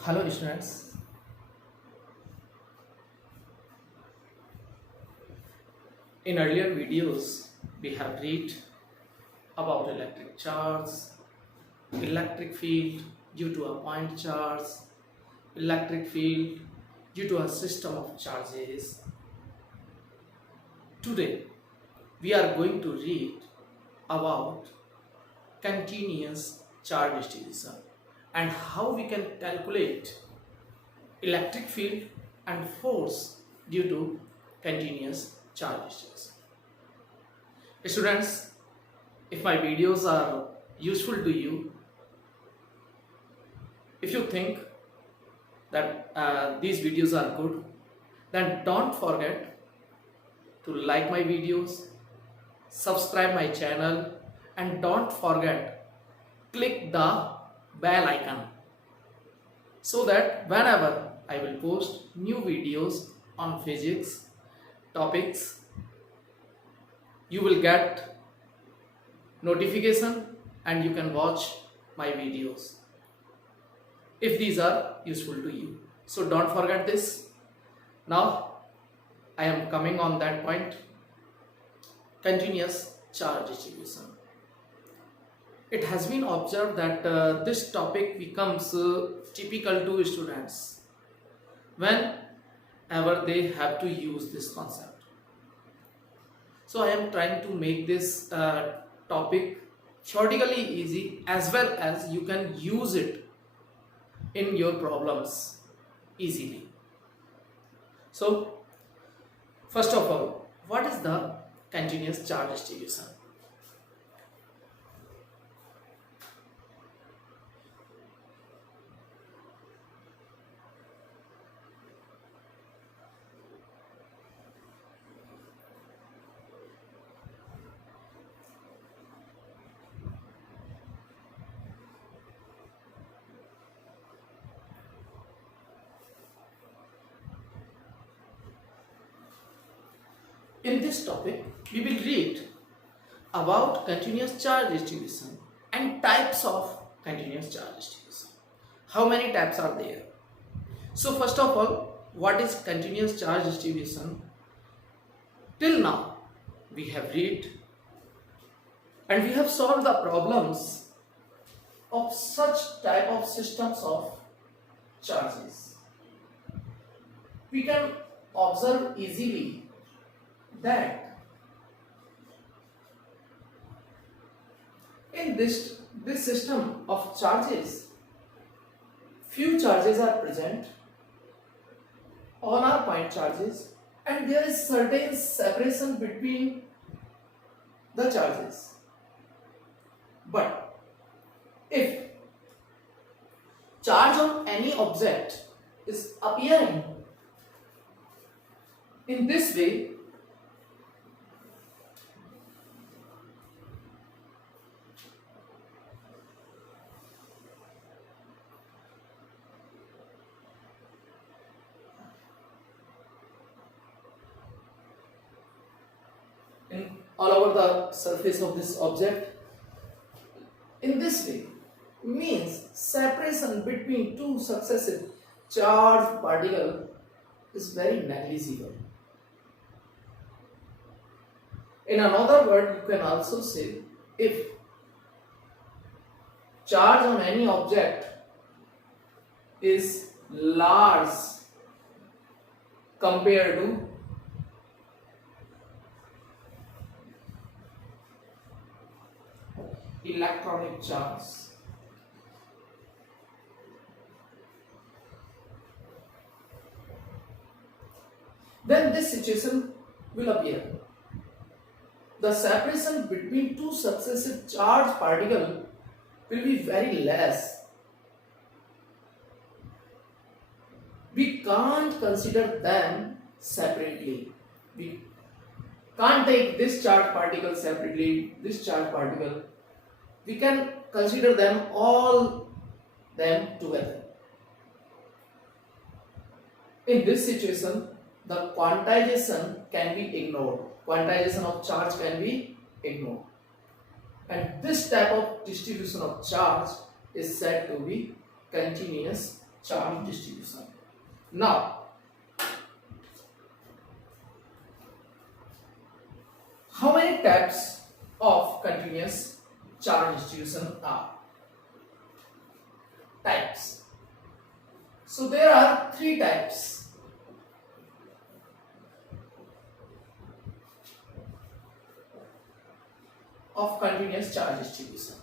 Hello students, in earlier videos we have read about electric charge, electric field due to a point charge, electric field due to a system of charges. Today we are going to read about continuous charge distribution and how we can calculate electric field and force due to continuous charge distribution. Students, if my videos are useful to you, if you think that these videos are good, then don't forget to like my videos, subscribe my channel, and don't forget click the bell icon so that whenever I will post new videos on physics topics, you will get notification and you can watch my videos if these are useful to you. So don't forget this. Now I am coming on that point, continuous charge distribution. It has been observed that this topic becomes typical to students whenever they have to use this concept. So I am trying to make this topic theoretically easy as well as you can use it in your problems easily. So first of all, what is the continuous charge distribution? In this topic, we will read about continuous charge distribution and types of continuous charge distribution. How many types are there? So first of all, what is continuous charge distribution? Till now, we have read and we have solved the problems of such type of systems of charges. We can observe easily that in this system of charges, few charges are present on our point charges and there is certain separation between the charges. But if charge on any object is appearing in this way, all over the surface of this object in this way, means separation between two successive charged particles is very negligible. In another word, you can also say if charge on any object is large compared to electronic charge, then this situation will appear. The separation between two successive charged particles will be very less. We can't consider them separately. We can't take this charged particle separately, this charged particle. We can consider them all together. In this situation, the quantization can be ignored. Quantization of charge can be ignored. And this type of distribution of charge is said to be continuous charge distribution. Now, how many types of continuous charge distribution are? Types. So there are three types. Of continuous charge distribution.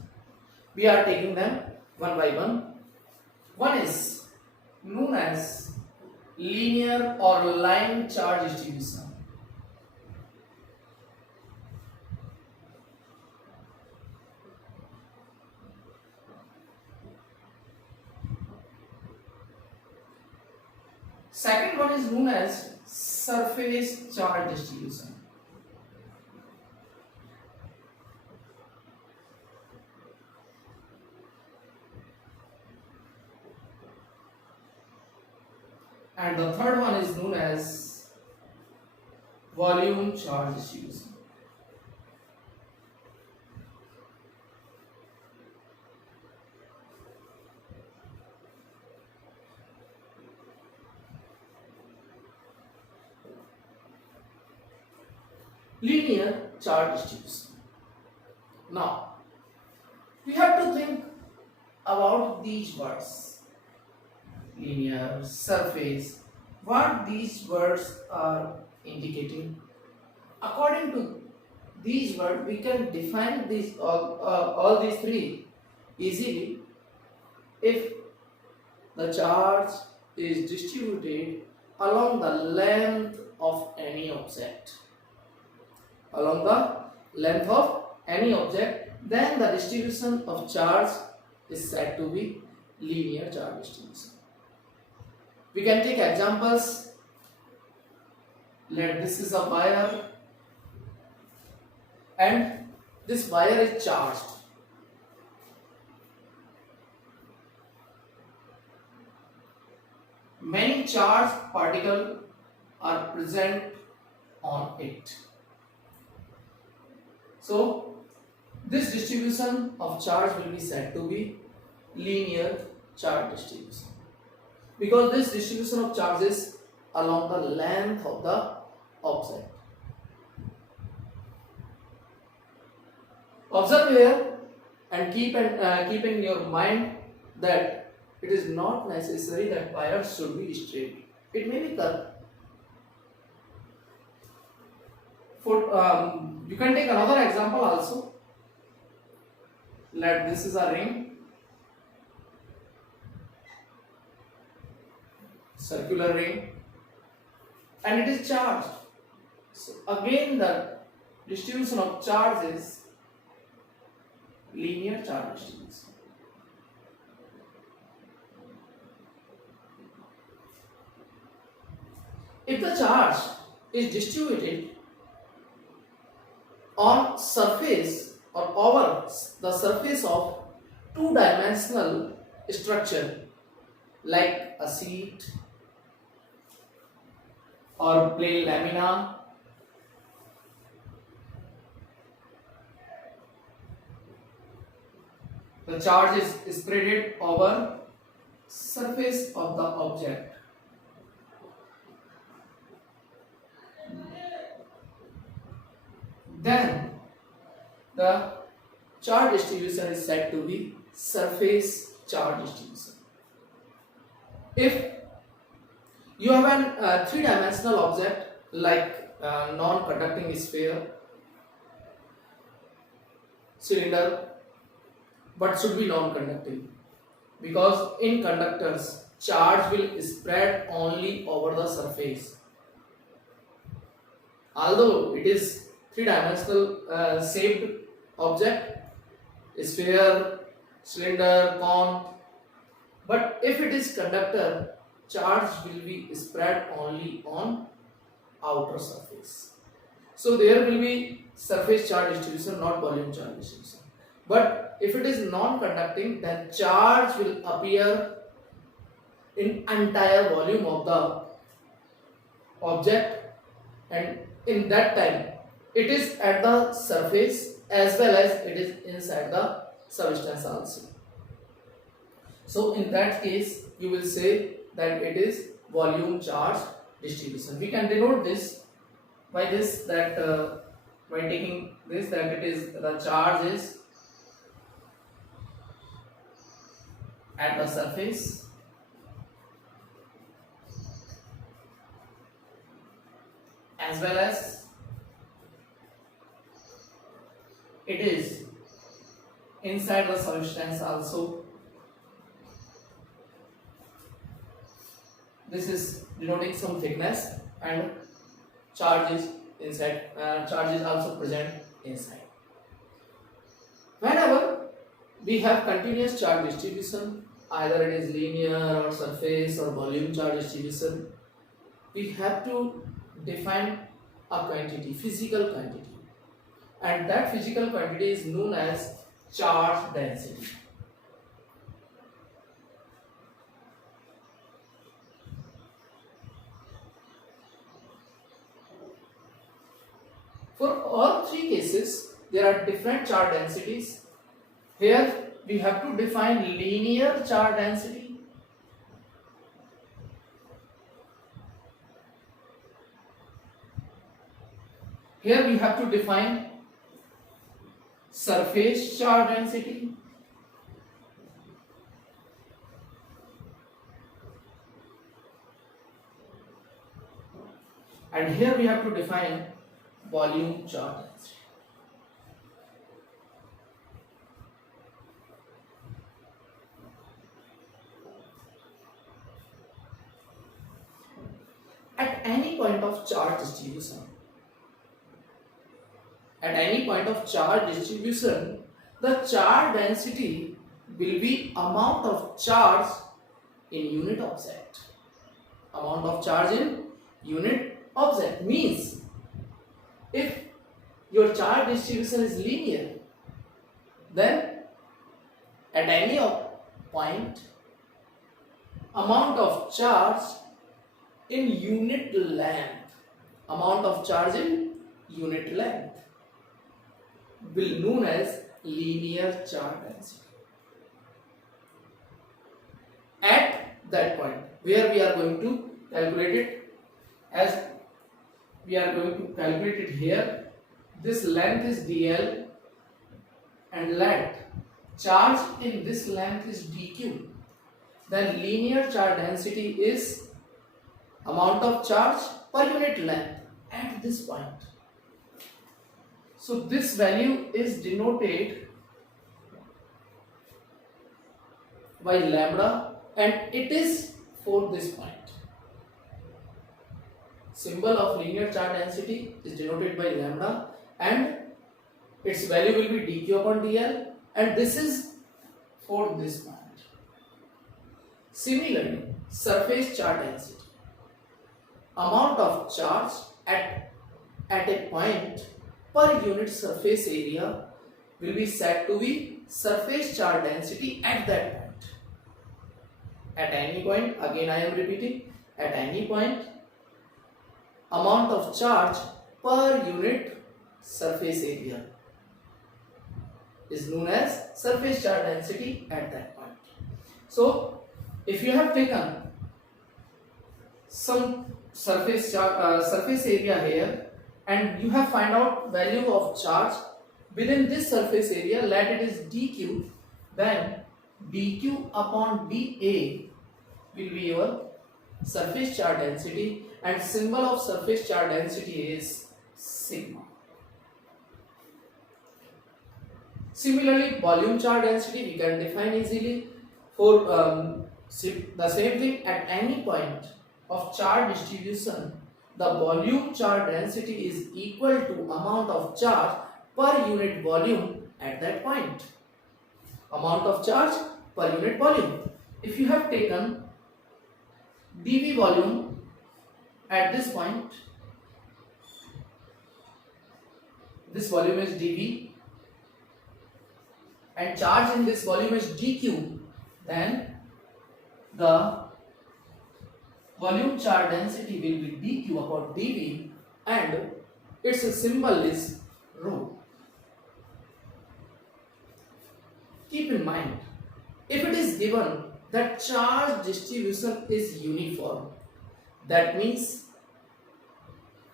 We are taking them one by one. One is known as linear or line charge distribution. Second one is known as surface charge distribution. And the third one is known as volume charge distribution. Linear charge distribution. Now, we have to think about these words. Linear, surface, what these words are indicating. According to these words, we can define these all these three easily if the charge is distributed along the length of any object. Along the length of any object, then the distribution of charge is said to be linear charge distribution. We can take examples. Let this is a wire and this wire is charged. Many charged particles are present on it. So this distribution of charge will be said to be linear charge distribution, because this distribution of charge is along the length of the object. Observe here and keep in your mind that it is not necessary that wires should be straight. It may be curved. You can take another example also. Let this is a ring, circular ring, and it is charged. So again the distribution of charge is linear charge distribution. If the charge is distributed on surface or over the surface of two-dimensional structure like a sheet or plain lamina, the charge is spread over surface of the object. Then the charge distribution is said to be surface charge distribution. If you have a three-dimensional object like a non-conducting sphere, cylinder, but should be non-conducting, because in conductors charge will spread only over the surface. Although it is three-dimensional shaped object, sphere, cylinder, cone, but if it is conductor, charge will be spread only on outer surface. So there will be surface charge distribution, not volume charge distribution. But if it is non-conducting, then charge will appear in entire volume of the object, and in that time it is at the surface as well as it is inside the substance also. So in that case, you will say that it is volume charge distribution. We can denote this by this, that by taking this, that it is the charge is at the surface as well as it is inside the substance also. This is denoting some thickness, and charge is inside, charge is also present inside. Whenever we have continuous charge distribution, either it is linear or surface or volume charge distribution, we have to define a quantity, physical quantity, and that physical quantity is known as charge density. For all three cases, there are different charge densities. Here we have to define linear charge density, here we have to define surface charge density, and here we have to define volume charge density. At any point of charge distribution, the charge density will be amount of charge in unit object. Amount of charge in unit object means, if your charge distribution is linear, then at any point, amount of charge in unit length will known as linear charge density. At that point, where we are going to calculate it, as we are going to calculate it here, this length is dl and let charge in this length is dq, then linear charge density is amount of charge per unit length at this point. So this value is denoted by lambda, and it is for this point. Symbol of linear charge density is denoted by lambda, and its value will be dq upon dl, and this is for this point. Similarly, surface charge density, amount of charge at a point per unit surface area will be said to be surface charge density at that point. At any point, again I am repeating, at any point, amount of charge per unit surface area is known as surface charge density at that point. So, if you have taken some surface area here, and you have find out value of charge within this surface area, let it is dq, then dq upon dA will be your surface charge density, and symbol of surface charge density is sigma. Similarly, volume charge density we can define easily for the same thing. At any point of charge distribution, the volume charge density is equal to amount of charge per unit volume at that point. Amount of charge per unit volume. If you have taken dV volume at this point, this volume is dV, and charge in this volume is dq, then the volume charge density will be dq upon dV, and its symbol is rho. Keep in mind, if it is given that charge distribution is uniform. That means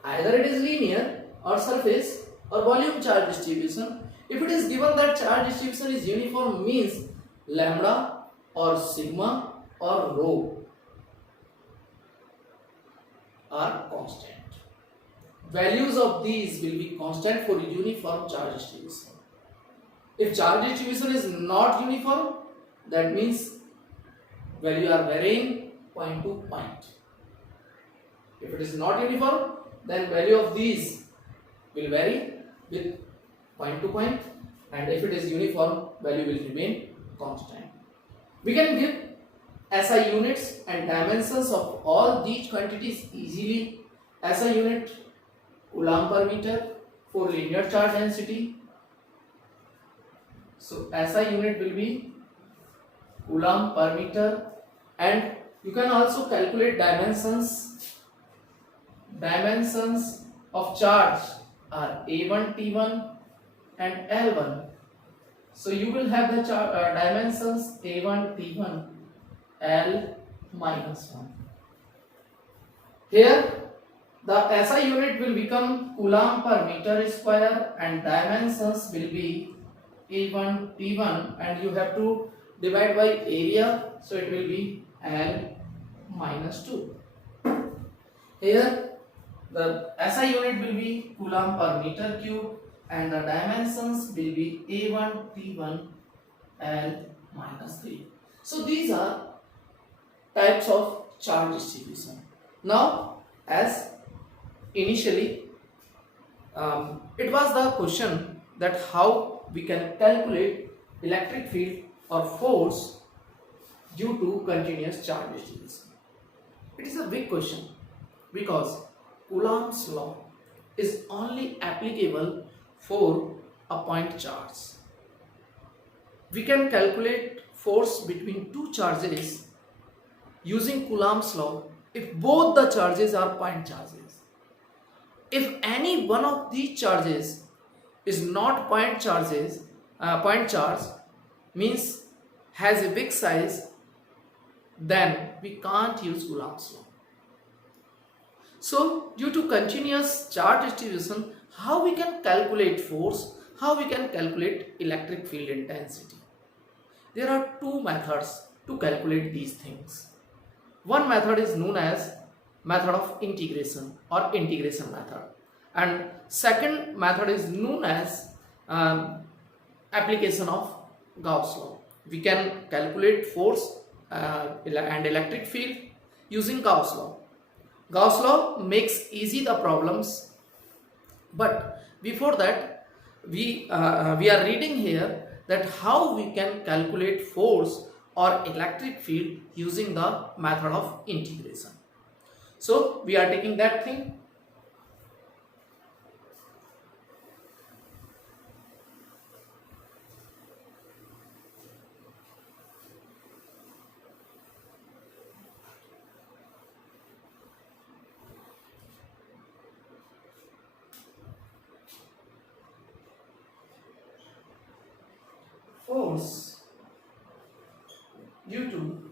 either it is linear or surface or volume charge distribution. If it is given that charge distribution is uniform, means lambda or sigma or rho are constant. Values of these will be constant for uniform charge distribution. If charge distribution is not uniform, that means value are varying point to point. If it is not uniform, then value of these will vary with point to point, and if it is uniform, value will remain constant. We can give SI units and dimensions of all these quantities easily. SI unit Coulomb per meter for linear charge density. So SI unit will be Coulomb per meter, and you can also calculate dimensions of charge are A1, T1 and L1. So you will have the dimensions A1, T1, L minus 1. Here the SI unit will become Coulomb per meter square and dimensions will be A1, T1, and you have to divide by area, so it will be L minus 2. Here the SI unit will be Coulomb per meter cube and the dimensions will be A1, T1, L minus 3. So these are types of charge distribution. Now, as initially it was the question that how we can calculate electric field or force due to continuous charge distribution. It is a big question because Coulomb's law is only applicable for a point charge. We can calculate force between two charges using Coulomb's law if both the charges are point charges. If any one of these charges is not point charge means has a big size, then we can't use Coulomb's law. So due to continuous charge distribution, how we can calculate force, how we can calculate electric field intensity? There are two methods to calculate these things. One method is known as method of integration or integration method, and second method is known as application of Gauss law. We can calculate force and electric field using Gauss law. Gauss law makes easy the problems, but before that we are reading here that how we can calculate force or electric field using the method of integration. So we are taking that thing. Force due to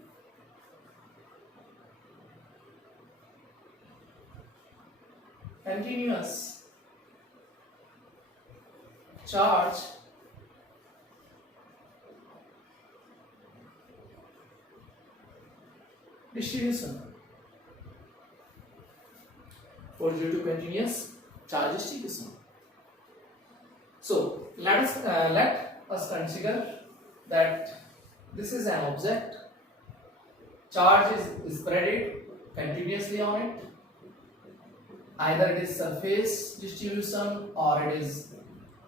continuous charge distribution. Force due to continuous charge distribution. So let us consider that this is an object, charge is spread continuously on it, either it is surface distribution or it is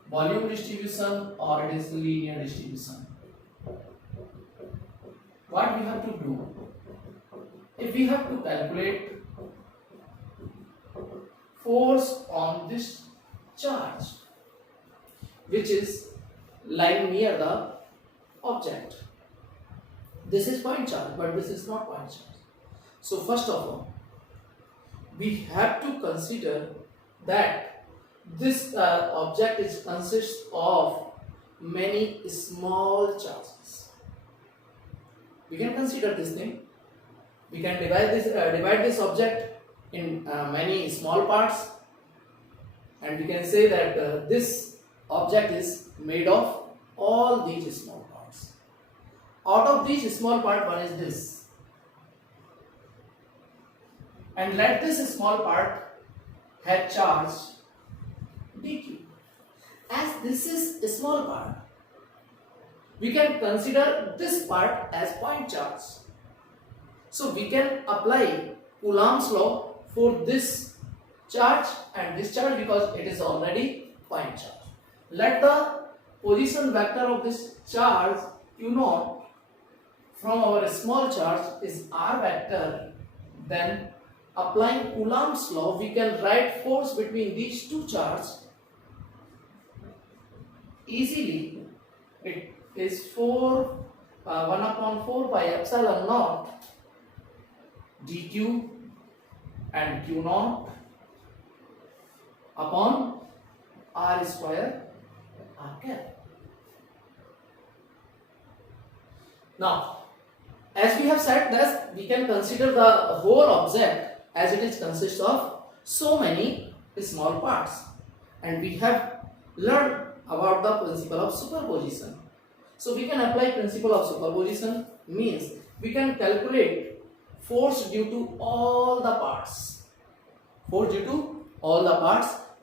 volume distribution or it is linear distribution. What we have to do? If we have to calculate force on this charge which is lying near the object. This is point charge, but this is not point charge. So first of all, we have to consider that this object consists of many small charges. We can consider this thing. We can divide this object in many small parts, and we can say that this object is made of all these small parts. Out of these small part, one is this, and let this small part have charge dq. As this is a small part, we can consider this part as point charge. So we can apply Coulomb's law for this charge and this charge because it is already point charge. Let the position vector of this charge Q0 from our small charge is r vector. Then applying Coulomb's law, we can write force between these two charges easily. It is 1 upon 4 pi epsilon naught dq and q0 upon r square r cap. Now, as we have said that we can consider the whole object as it is consists of so many small parts, and we have learned about the principle of superposition. So we can apply principle of superposition, means we can calculate force due to all the parts,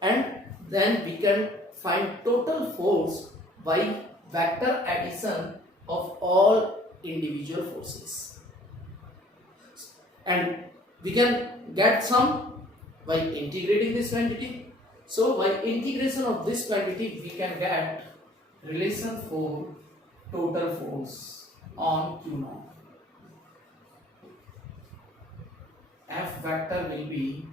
and then we can find total force by vector addition of all individual forces, and we can get sum by integrating this quantity. So by integration of this quantity, we can get relation for total force on Q0. F vector will be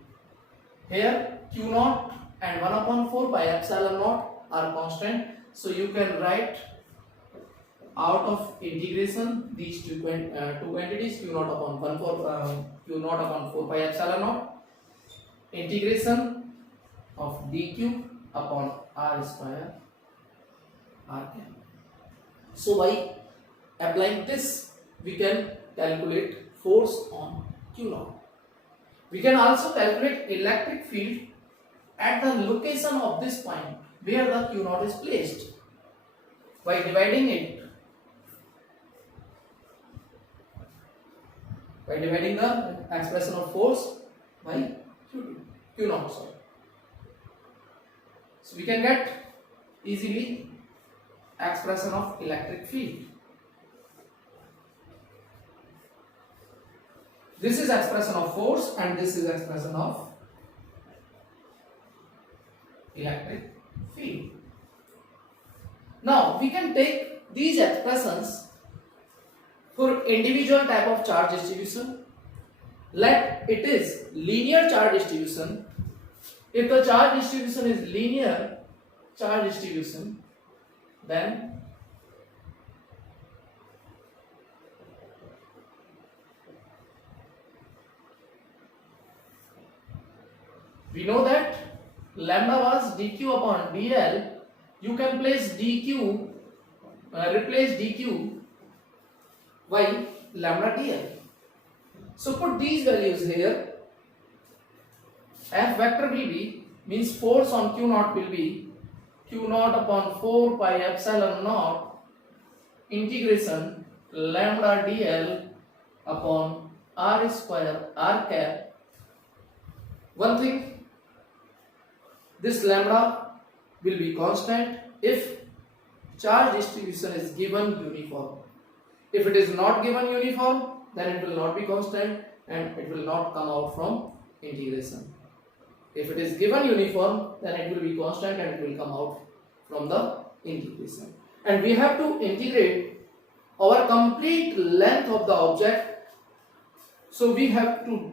here Q0 and 1 upon 4 pi epsilon naught are constant. So you can write out of integration these two quantities, Q0 upon 4 pi epsilon naught, integration of dq upon r square r cap. So by applying this, we can calculate force on Q0. We can also calculate electric field at the location of this point where the Q0 is placed by dividing it, by dividing the expression of force by Q0. Sorry. So we can get easily expression of electric field. This is expression of force and this is expression of electric field. Now we can take these expressions for individual type of charge distribution. Let it is linear charge distribution. If the charge distribution is linear charge distribution, then we know that lambda was dq upon dl. You can place dq, replace dq by lambda dl. So put these values here. F vector will be, means force on Q0 will be Q0 upon 4 pi epsilon naught integration lambda dl upon r square r cap. One thing, this lambda will be constant if charge distribution is given uniform. If it is not given uniform, then it will not be constant and it will not come out from integration. If it is given uniform, then it will be constant and it will come out from the integration. And we have to integrate our complete length of the object. So we have to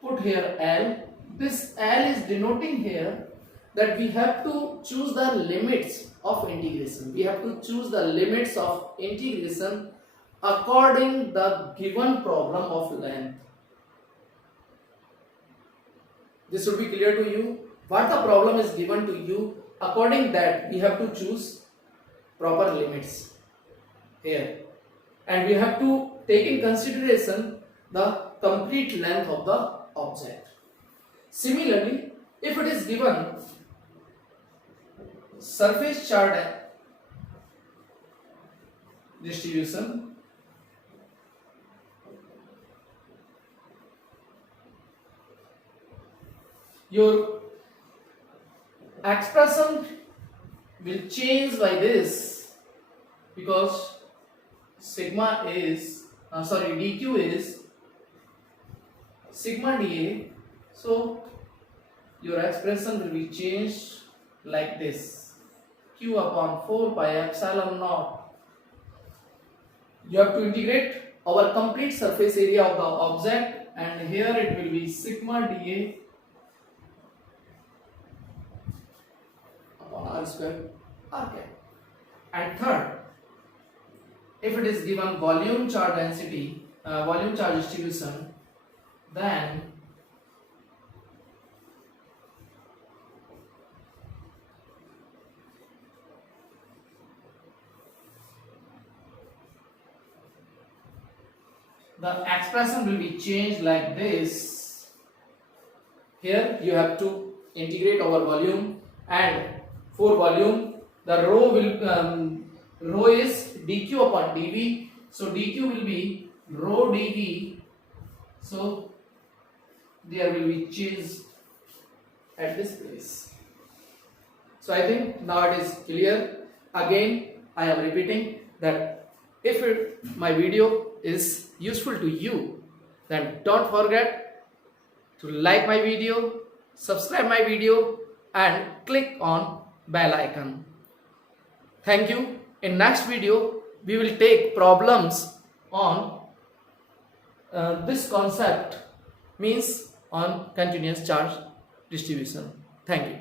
put here L. This L is denoting here that we have to choose the limits of integration. We have to choose the limits of integration according the given problem of length. This should be clear to you. What the problem is given to you, according that we have to choose proper limits here, and we have to take in consideration the complete length of the object. Similarly, if it is given surface charge distribution, your expression will change by this, because sigma is dq is sigma dA, so your expression will be changed like this, q upon 4 pi epsilon naught. You have to integrate our complete surface area of the object, and here it will be sigma dA upon r square r cap. And third, if it is given volume charge density, volume charge distribution, then the expression will be changed like this. Here you have to integrate our volume, and for volume the rho is dq upon dv, so dq will be rho dv, so there will be change at this place. So I think now it is clear. Again I am repeating that if my video is useful to you, then don't forget to like my video, subscribe my video, and click on bell icon. Thank you. In next video we will take problems on this concept, means on continuous charge distribution. Thank you.